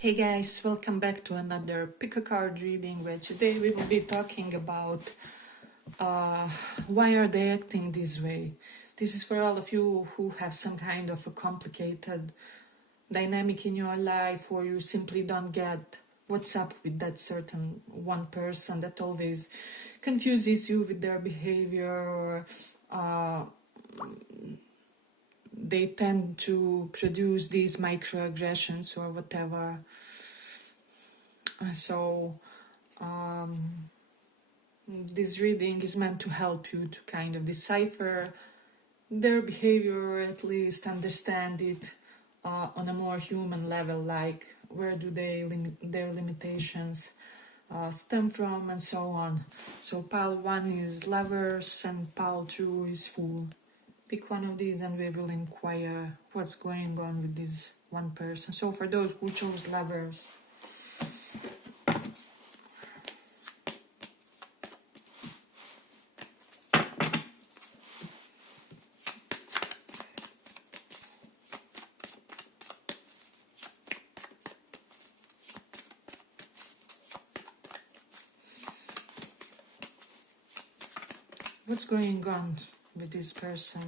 Hey guys, welcome back to another pick a card reading where today we will be talking about why are they acting this way. This is for all of you who have some kind of a complicated dynamic in your life, or you simply don't get what's up with that certain one person that always confuses you with their behavior, or they tend to produce these microaggressions or whatever. So this reading is meant to help you to kind of decipher their behavior, or at least understand it on a more human level, like where do their limitations stem from, and so on. So pile 1 is lovers and pile 2 is fool. Pick one of these and we will inquire what's going on with this one person. So for those who chose lovers, what's going on with this person?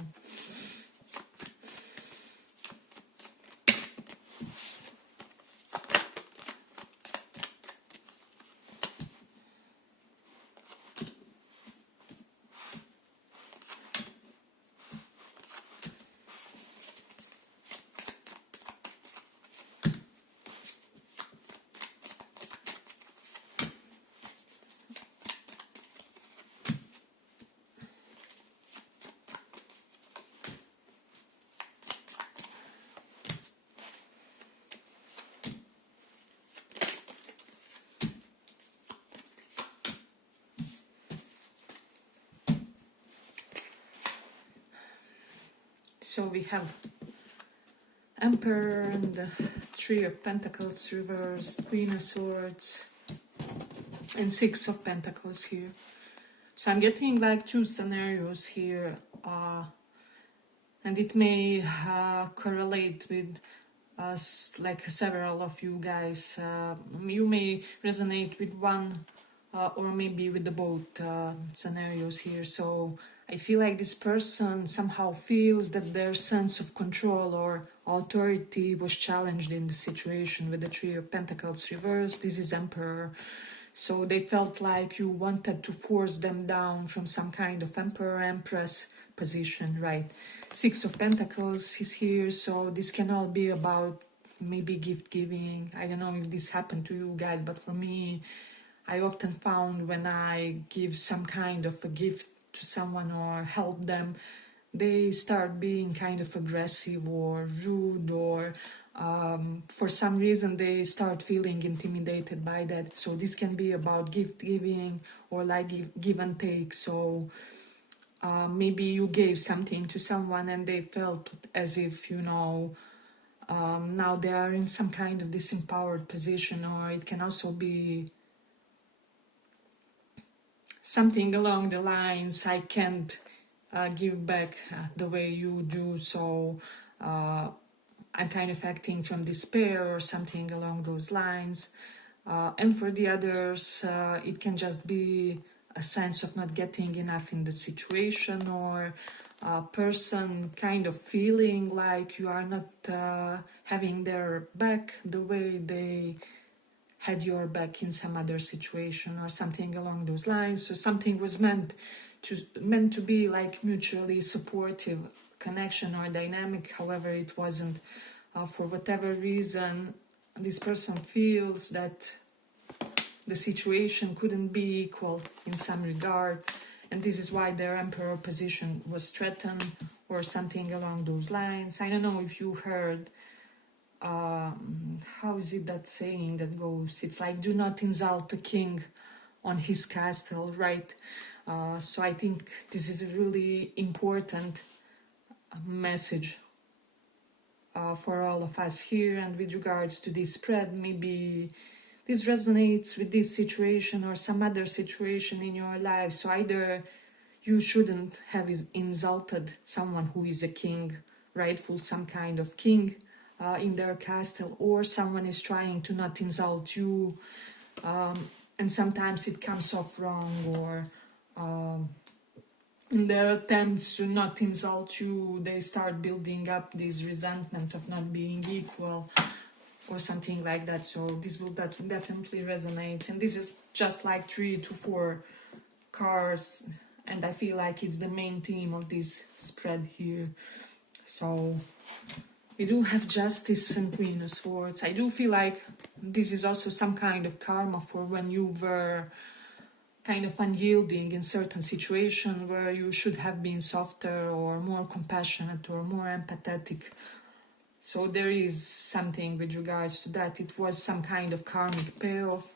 So we have Emperor and the Three of Pentacles reversed, Queen of Swords, and Six of Pentacles here. So I'm getting like two scenarios here, and it may correlate with us, like several of you guys. You may resonate with one or maybe with the both scenarios here. So I feel like this person somehow feels that their sense of control or authority was challenged in the situation with the Three of Pentacles reversed. This is Emperor. So they felt like you wanted to force them down from some kind of Emperor-Empress position, right? Six of Pentacles is here, so this can all be about maybe gift giving. I don't know if this happened to you guys, but for me, I often found when I give some kind of a gift to someone or help them, they start being kind of aggressive or rude, or for some reason they start feeling intimidated by that. So this can be about gift giving or like give and take. So maybe you gave something to someone and they felt as if, now they are in some kind of disempowered position, or it can also be something along the lines, I can't give back the way you do, so I'm kind of acting from despair or something along those lines. And for the others, it can just be a sense of not getting enough in the situation, or a person kind of feeling like you are not having their back the way they had your back in some other situation, or something along those lines. So something was meant to be like mutually supportive connection or dynamic. However, it wasn't. For whatever reason, this person feels that the situation couldn't be equal in some regard, and this is why their Emperor position was threatened or something along those lines. I don't know if you heard, how is it that saying that goes? It's like, do not insult the king on his castle, right? So I think this is a really important message for all of us here. And with regards to this spread, maybe this resonates with this situation or some other situation in your life. So either you shouldn't have insulted someone who is a king, rightful some kind of king, in their castle, or someone is trying to not insult you, and sometimes it comes off wrong, or in their attempts to not insult you, they start building up this resentment of not being equal, or something like that. So this will definitely resonate, and this is just like 3 to 4 cards, and I feel like it's the main theme of this spread here. So we do have Justice and Queen of Swords. I do feel like this is also some kind of karma for when you were kind of unyielding in certain situations where you should have been softer or more compassionate or more empathetic. So there is something with regards to that. It was some kind of karmic payoff.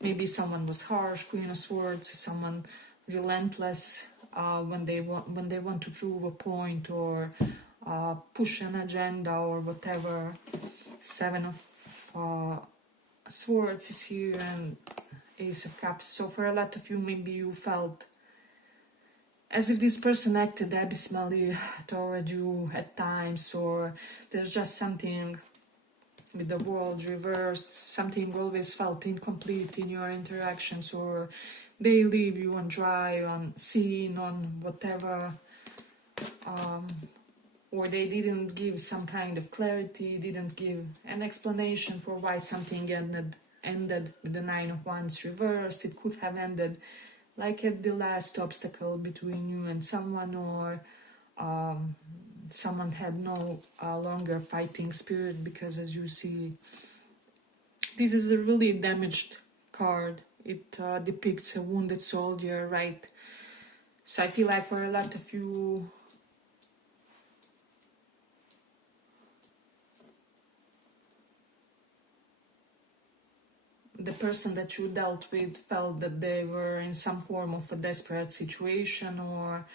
Maybe someone was harsh, Queen of Swords, someone relentless when they want to prove a point or push an agenda or whatever. Seven of Swords is here, and Ace of Cups. So for a lot of you, maybe you felt as if this person acted abysmally toward you at times, or there's just something with the world reversed, something always felt incomplete in your interactions, or they leave you on dry, unseen, on whatever, or they didn't give some kind of clarity, didn't give an explanation for why something ended with the Nine of Wands reversed. It could have ended like at the last obstacle between you and someone, or someone had no longer fighting spirit, because as you see, this is a really damaged card. It depicts a wounded soldier, right? So I feel like for a lot of you, the person that you dealt with felt that they were in some form of a desperate situation, or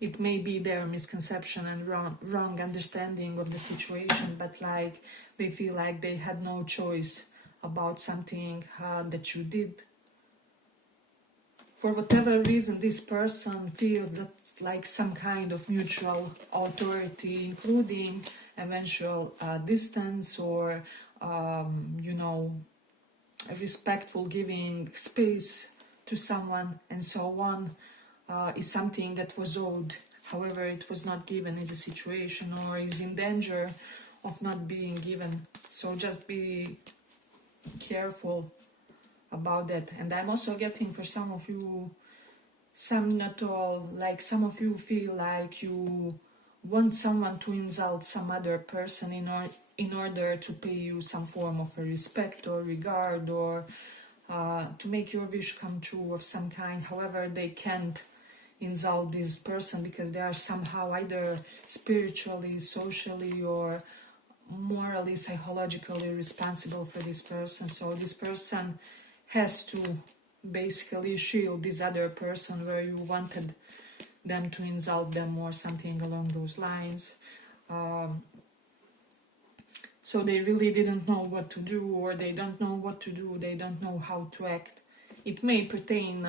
it may be their misconception and wrong understanding of the situation, but like they feel like they had no choice about something that you did. For whatever reason, this person feels that like some kind of mutual authority, including eventual distance, or you know, respectful giving space to someone and so on, is something that was owed. However, it was not given in the situation, or is in danger of not being given. So just be careful about that. And I'm also getting for some of you, some not all, like some of you feel like you want someone to insult some other person in order to pay you some form of a respect or regard, or to make your wish come true of some kind. However, they can't insult this person because they are somehow either spiritually, socially, or morally, psychologically responsible for this person. So this person has to basically shield this other person where you wanted them to insult them or something along those lines. So they really didn't know what to do, or they don't know what to do, they don't know how to act. It may pertain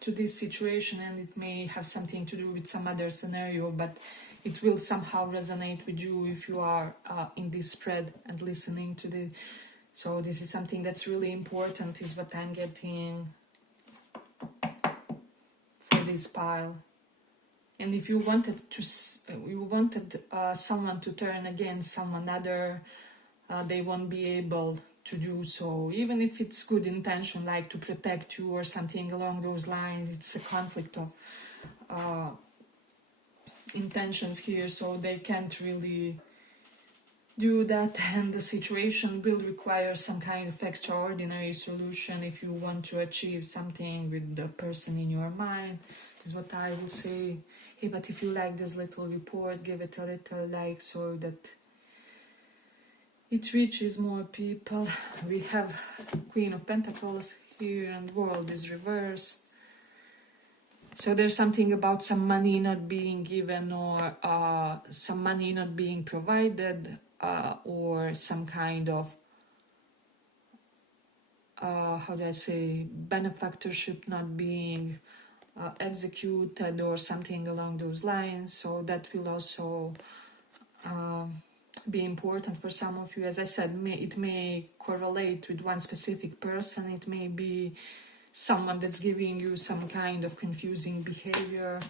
to this situation, and it may have something to do with some other scenario, but it will somehow resonate with you if you are in this spread and listening to the. So this is something that's really important, is what I'm getting for this pile. And if you wanted someone to turn against someone other, they won't be able to do so, even if it's good intention, like to protect you or something along those lines. It's a conflict of intentions here, so they can't really do that, and the situation will require some kind of extraordinary solution if you want to achieve something with the person in your mind, is what I will say. Hey, but if you like this little report, give it a little like so that it reaches more people. We have Queen of Pentacles here, and World is reversed. So there's something about some money not being given, or some money not being provided, or some kind of, how do I say, benefactorship not being executed, or something along those lines. So that will also be important for some of you. As I said, it may correlate with one specific person. It may be someone that's giving you some kind of confusing behavior.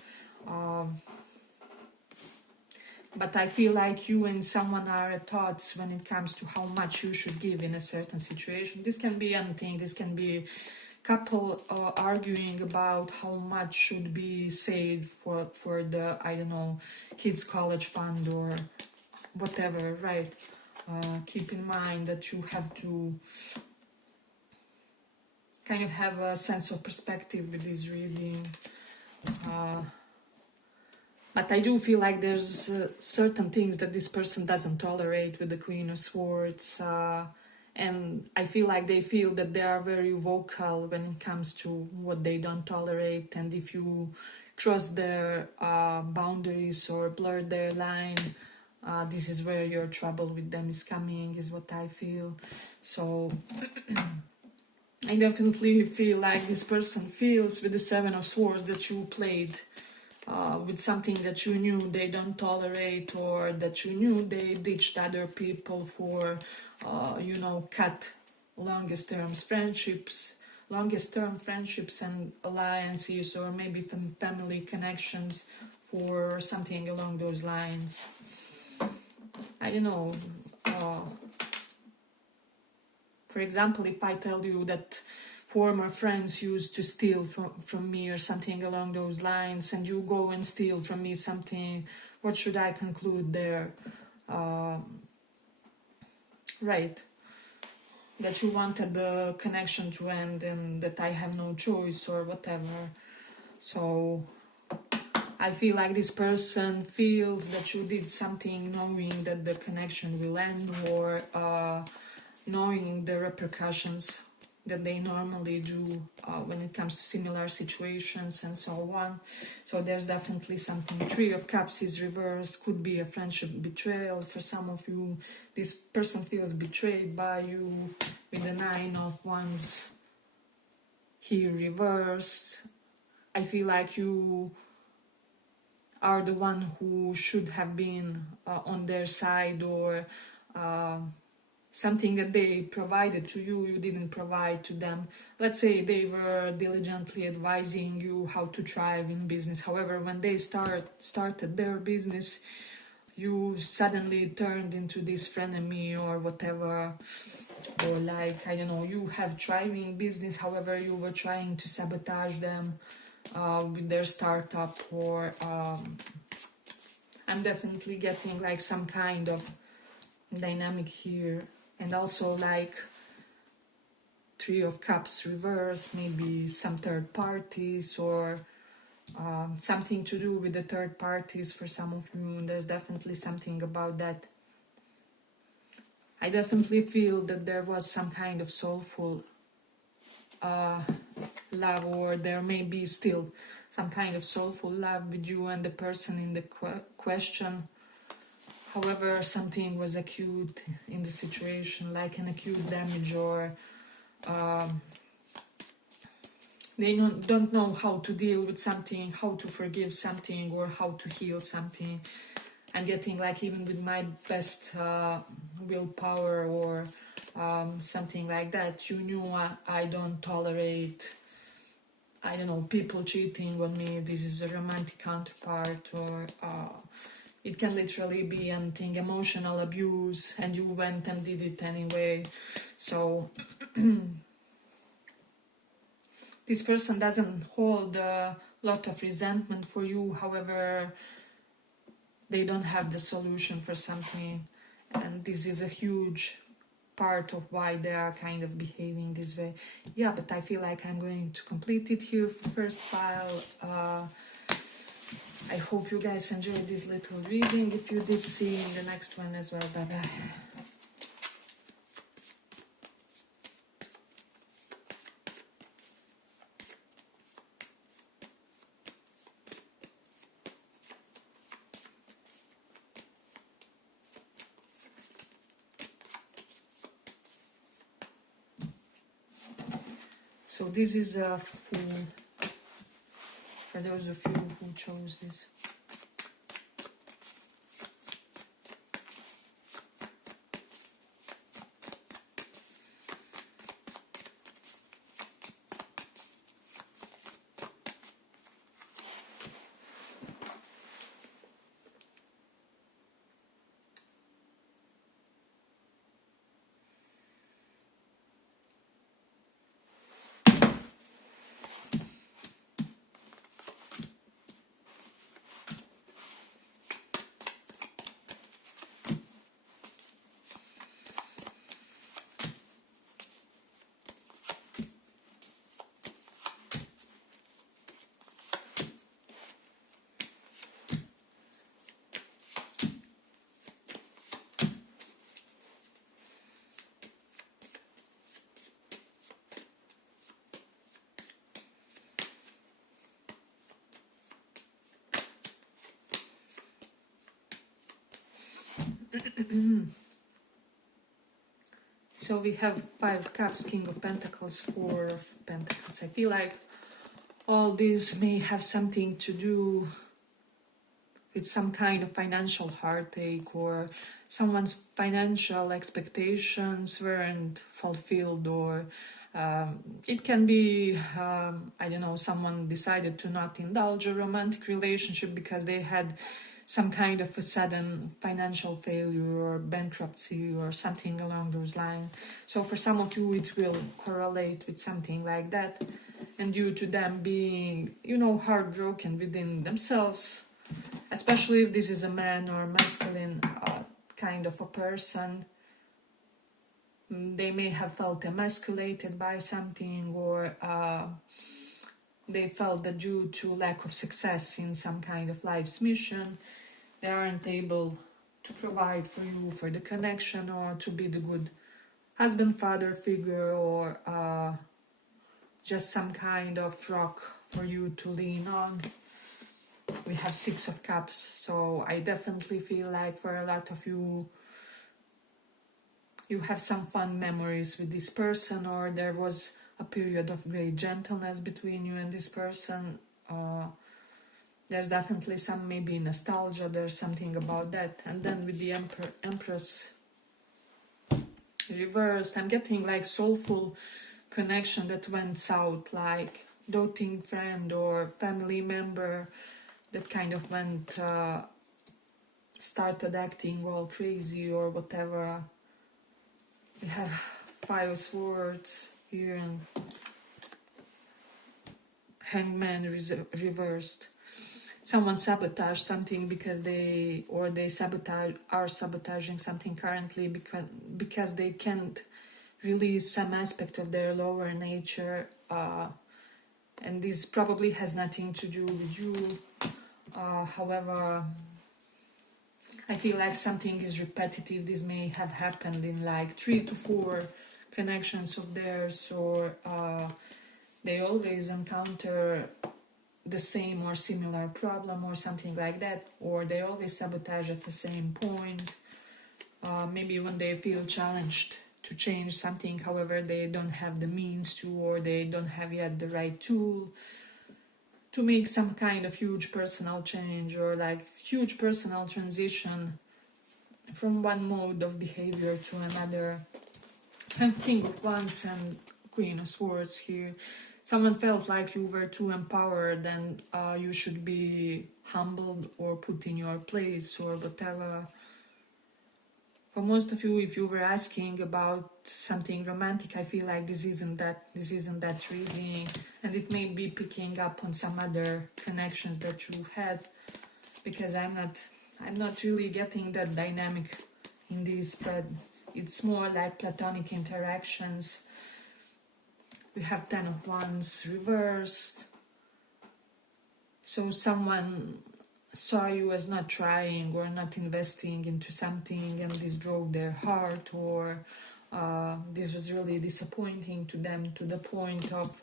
But I feel like you and someone are at odds when it comes to how much you should give in a certain situation. This can be anything. This can be couple arguing about how much should be saved for the, I don't know, kids' college fund or whatever, right? Keep in mind that you have to kind of have a sense of perspective with this reading. But I do feel like there's certain things that this person doesn't tolerate with the Queen of Swords. And I feel like they feel that they are very vocal when it comes to what they don't tolerate. And if you cross their boundaries or blur their line, this is where your trouble with them is coming, is what I feel. So I definitely feel like this person feels with the Seven of Swords that you played with something that you knew they don't tolerate, or that you knew they ditched other people for, cut longest term friendships and alliances, or maybe family connections for something along those lines. I don't know. For example, if I tell you that former friends used to steal from me or something along those lines, and you go and steal from me something, what should I conclude there? Right. That you wanted the connection to end and that I have no choice or whatever. So I feel like this person feels that you did something knowing that the connection will end, or knowing the repercussions that they normally do when it comes to similar situations and so on. So there's definitely something. Three of Cups is reversed, could be a friendship betrayal. For some of you, this person feels betrayed by you with the Nine of Wands here reversed. I feel like you are the one who should have been on their side, or something that they provided to you, you didn't provide to them. Let's say they were diligently advising you how to thrive in business. However, when they started their business, you suddenly turned into this frenemy or whatever. Or like, I don't know, you have thriving business, however, you were trying to sabotage them with their startup. Or I'm definitely getting like some kind of dynamic here. And also like Three of Cups reversed, maybe some third parties, or something to do with the third parties for some of you. There's definitely something about that. I definitely feel that there was some kind of soulful love, or there may be still some kind of soulful love with you and the person in the question. However, something was acute in the situation, like an acute damage, or they don't know how to deal with something, how to forgive something, or how to heal something. I'm getting like, even with my best willpower or something like that, you knew I don't tolerate, I don't know, people cheating on me. This is a romantic counterpart, or it can literally be anything, emotional abuse, and you went and did it anyway. So this person doesn't hold a lot of resentment for you. However, they don't have the solution for something, and this is a huge part of why they are kind of behaving this way. Yeah, but I feel like I'm going to complete it here for first pile. I hope you guys enjoyed this little reading. If you did, see you in the next one as well. Bye bye. So this is a Fool, for those of you who chose this. So we have 5 of Cups, King of Pentacles, 4 of Pentacles. I feel like all this may have something to do with some kind of financial heartache, or someone's financial expectations weren't fulfilled, or it can be, I don't know, someone decided to not indulge a romantic relationship because they had some kind of a sudden financial failure or bankruptcy or something along those lines. So for some of you, it will correlate with something like that. And due to them being, heartbroken within themselves, especially if this is a man or masculine kind of a person, they may have felt emasculated by something, or they felt that due to lack of success in some kind of life's mission, they aren't able to provide for you, for the connection, or to be the good husband, father figure, or just some kind of rock for you to lean on. We have 6 of Cups, so I definitely feel like for a lot of you, you have some fun memories with this person, or there was a period of great gentleness between you and this person. There's definitely some maybe nostalgia, there's something about that. And then with the Empress reversed, I'm getting like soulful connection that went south, like doting friend or family member that kind of went, started acting all crazy or whatever. We have 5 of Swords here and Hangman reversed. Someone sabotaged something because they are sabotaging something currently because they can't release some aspect of their lower nature, and this probably has nothing to do with you. However, I feel like something is repetitive. This may have happened in like 3 to 4 connections of theirs, or they always encounter the same or similar problem or something like that, or they always sabotage at the same point. Maybe when they feel challenged to change something, however, they don't have the means to, or they don't have yet the right tool to make some kind of huge personal change, or like huge personal transition from one mode of behavior to another. And King of Wands and Queen of Swords here. Someone felt like you were too empowered and you should be humbled or put in your place or whatever. For most of you, if you were asking about something romantic, I feel like this isn't that reading, and it may be picking up on some other connections that you had, because I'm not really getting that dynamic in these spreads. It's more like platonic interactions. We have 10 of Wands reversed. So someone saw you as not trying or not investing into something, and this broke their heart, or this was really disappointing to them, to the point of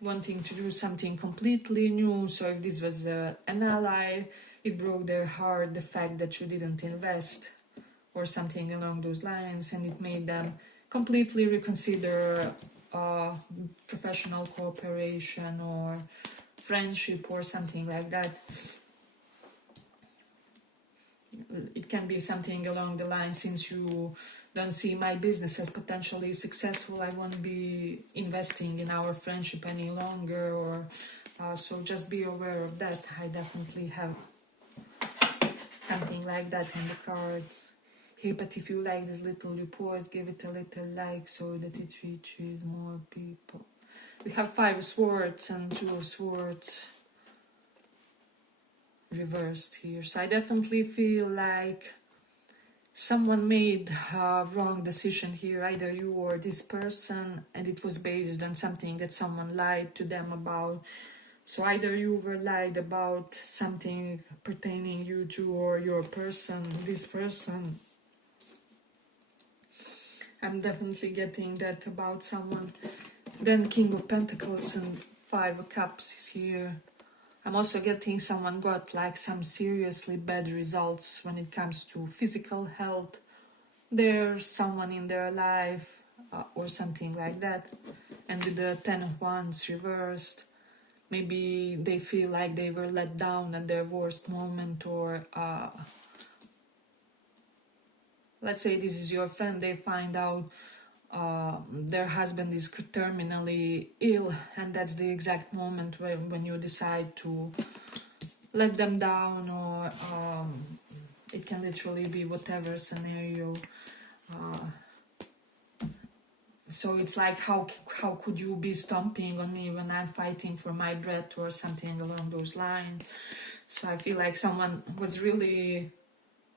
wanting to do something completely new. So if this was an ally, it broke their heart, the fact that you didn't invest or something along those lines, and it made them completely reconsider professional cooperation or friendship or something like that. It can be something along the line, since you don't see my business as potentially successful, I won't be investing in our friendship any longer, or so just be aware of that. I definitely have something like that in the cards. Hey, but if you like this little report, give it a little like so that it reaches more people. We have 5 of Swords and 2 of Swords reversed here. So I definitely feel like someone made a wrong decision here, either you or this person, and it was based on something that someone lied to them about. So either you were lied about something pertaining you to, or your person, this person. I'm definitely getting that about someone. Then King of Pentacles and 5 of Cups is here. I'm also getting someone got like some seriously bad results when it comes to physical health. There's someone in their life or something like that. And with the 10 of Wands reversed, maybe they feel like they were let down at their worst moment, or let's say this is your friend, they find out their husband is terminally ill, and that's the exact moment when you decide to let them down, or it can literally be whatever scenario. So it's like, how could you be stomping on me when I'm fighting for my breath, or something along those lines. So I feel like someone was really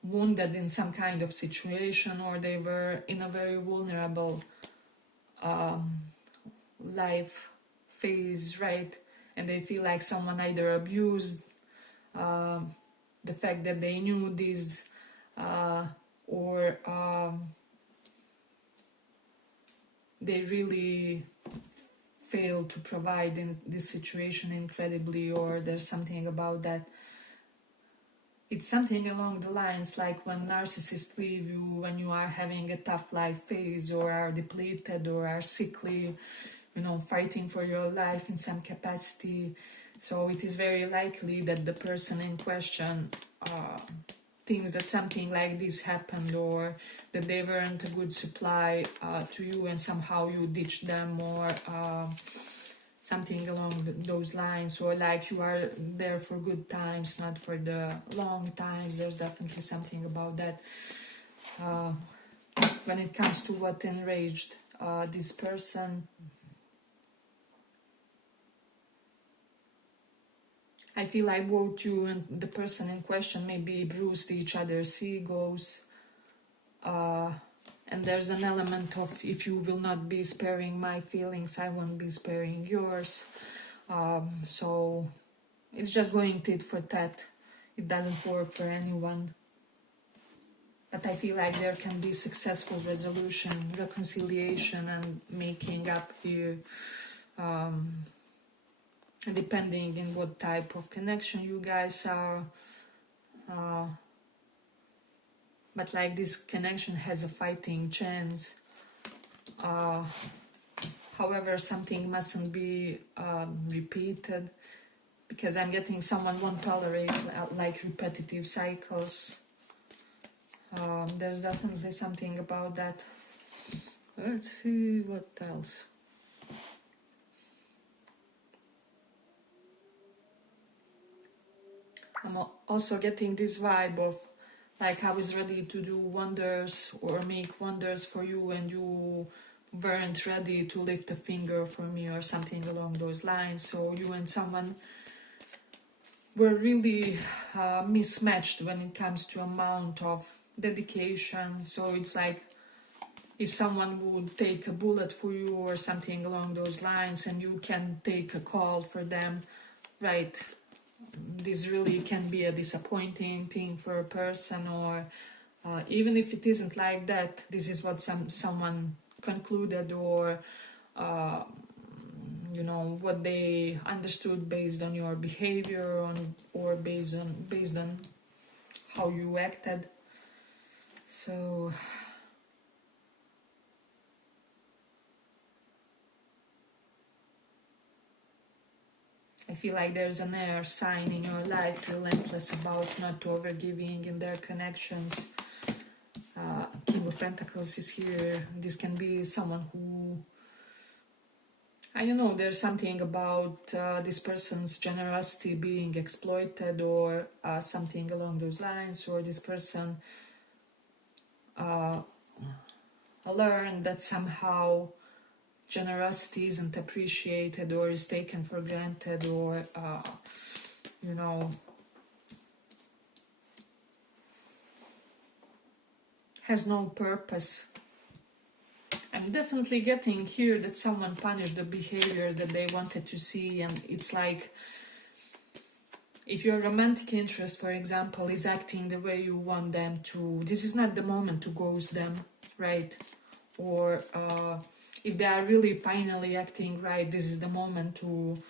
wounded in some kind of situation, or they were in a very vulnerable life phase, right? And they feel like someone either abused the fact that they knew this, or they really failed to provide in this situation incredibly, or there's something about that. It's something along the lines like when narcissists leave you when you are having a tough life phase, or are depleted, or are sickly, you know, fighting for your life in some capacity. So it is very likely that the person in question thinks that something like this happened, or that they weren't a good supply to you, and somehow you ditched them, or something along those lines, or like you are there for good times, not for the long times. There's definitely something about that. When it comes to what enraged this person, I feel like both you and the person in question maybe bruised each other's egos. And there's an element of, if you will not be sparing my feelings, I won't be sparing yours. So it's just going tit for tat. It doesn't work for anyone. But I feel like there can be successful resolution, reconciliation, and making up here. Depending in what type of connection you guys are. But like this connection has a fighting chance. However, something mustn't be repeated, because I'm getting someone won't tolerate like repetitive cycles. There's definitely something about that. Let's see what else. I'm also getting this vibe of like I was ready to do wonders or make wonders for you, and you weren't ready to lift a finger for me, or something along those lines. So you and someone were really mismatched when it comes to amount of dedication. So it's like if someone would take a bullet for you, or something along those lines, and you can take a call for them, right? This really can be a disappointing thing for a person, or even if it isn't like that, this is what someone concluded, or you know, what they understood based on your behavior, or based on how you acted. So I feel like there's an air sign in your life relentless about not overgiving in their connections. King of Pentacles is here. This can be someone who, I don't know, there's something about this person's generosity being exploited, or something along those lines, or this person learned that somehow generosity isn't appreciated, or is taken for granted, or you know, has no purpose. I'm definitely getting here that someone punished the behaviors that they wanted to see, and it's like if your romantic interest, for example, is acting the way you want them to, this is not the moment to ghost them, right? Or if they are really finally acting right, this is the moment to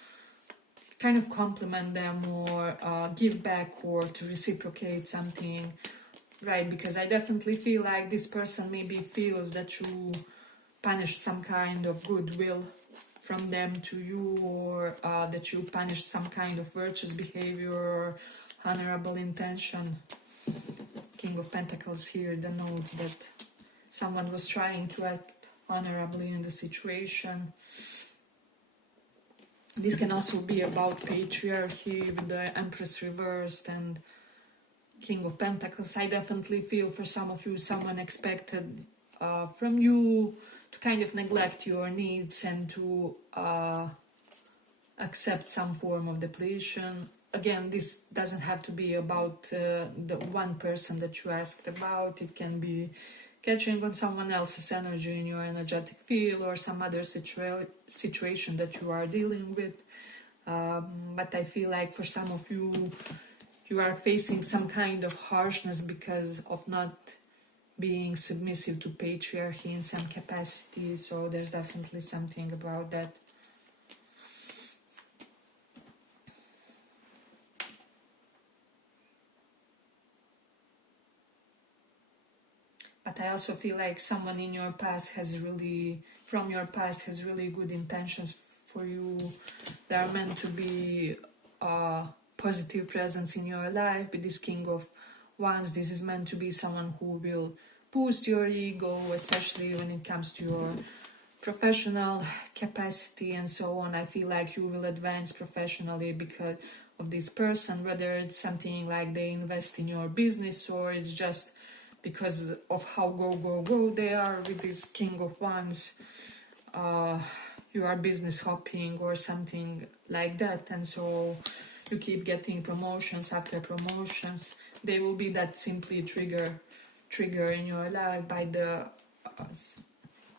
kind of compliment them or give back or to reciprocate something, right? Because I definitely feel like this person maybe feels that you punish some kind of goodwill from them to you, or that you punish some kind of virtuous behavior or honorable intention. King of Pentacles here denotes that someone was trying to act honorably in the situation. This can also be about patriarchy with the Empress reversed and King of Pentacles. I definitely feel for some of you someone expected from you to kind of neglect your needs and to accept some form of depletion. Again, this doesn't have to be about the one person that you asked about. It can be catching on someone else's energy in your energetic field or some other situation that you are dealing with. But I feel like for some of you, you are facing some kind of harshness because of not being submissive to patriarchy in some capacity. So there's definitely something about that. But I also feel like someone in your past from your past has really good intentions for you. They are meant to be a positive presence in your life. With this King of Wands, this is meant to be someone who will boost your ego, especially when it comes to your professional capacity and so on. I feel like you will advance professionally because of this person, whether it's something like they invest in your business or it's just because of how go they are with this King of Wands. You are business hopping or something like that, and so you keep getting promotions after promotions. They will be that simply trigger in your life by the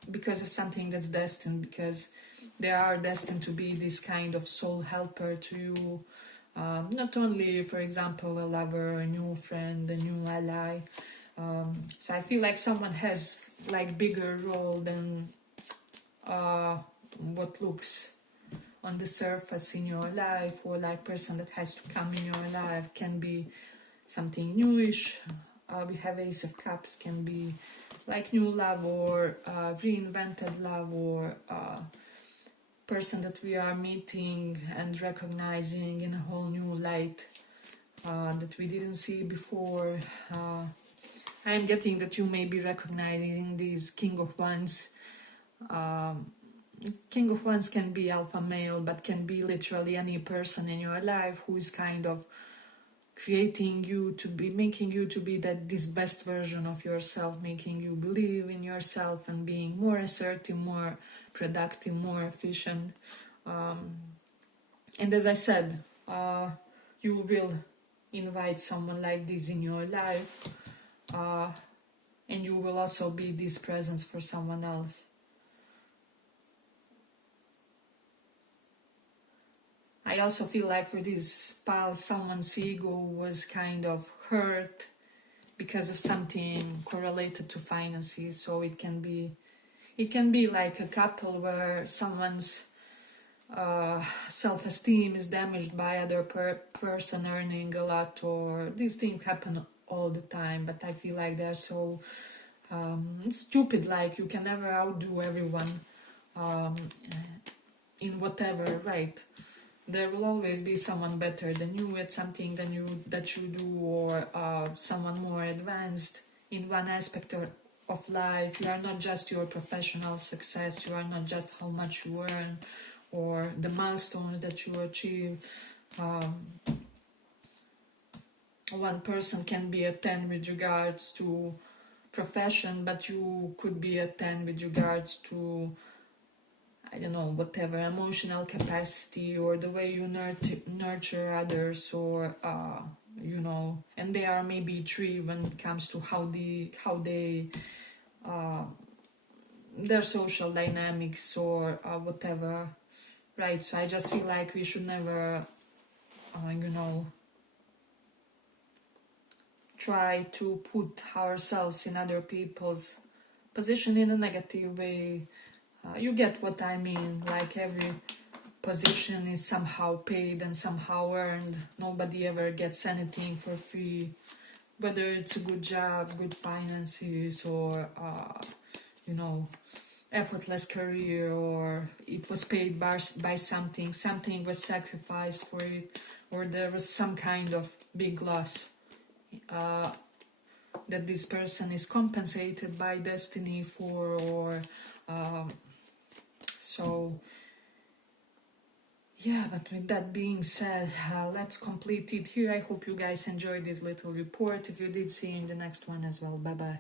because of something that's destined, because they are destined to be this kind of soul helper to you. Not only, for example, a lover, a new friend, a new ally. So I feel like someone has like bigger role than what looks on the surface in your life, or like person that has to come in your life. Can be something newish. We have Ace of Cups, can be like new love or reinvented love, or person that we are meeting and recognizing in a whole new light that we didn't see before. I am getting that you may be recognizing these King of Wands. King of Wands can be alpha male, but can be literally any person in your life who is kind of creating you to be, making you to be this best version of yourself, making you believe in yourself and being more assertive, more productive, more efficient. And as I said, you will invite someone like this in your life. And you will also be this presence for someone else. I also feel like for this pile, someone's ego was kind of hurt because of something correlated to finances. So it can be like a couple where someone's self-esteem is damaged by other person earning a lot, or these things happen all the time, but I feel like they're so stupid. Like you can never outdo everyone in whatever, right? There will always be someone better than you at something that you do, or someone more advanced in one aspect of life. You are not just your professional success, you are not just how much you earn or the milestones that you achieve. One person can be a 10 with regards to profession, but you could be a 10 with regards to, I don't know, whatever, emotional capacity or the way you nurture others, or you know, and they are maybe 3 when it comes to how they their social dynamics or whatever, right? So I just feel like we should never you know, try to put ourselves in other people's position in a negative way. You get what I mean. Like position is somehow paid and somehow earned. Nobody ever gets anything for free, whether it's a good job, good finances, or you know, effortless career, or it was paid by something was sacrificed for it, or there was some kind of big loss that this person is compensated by destiny for, or so yeah. But with that being said, let's complete it here. I hope you guys enjoyed this little report. If you did, see you in the next one as well. Bye bye.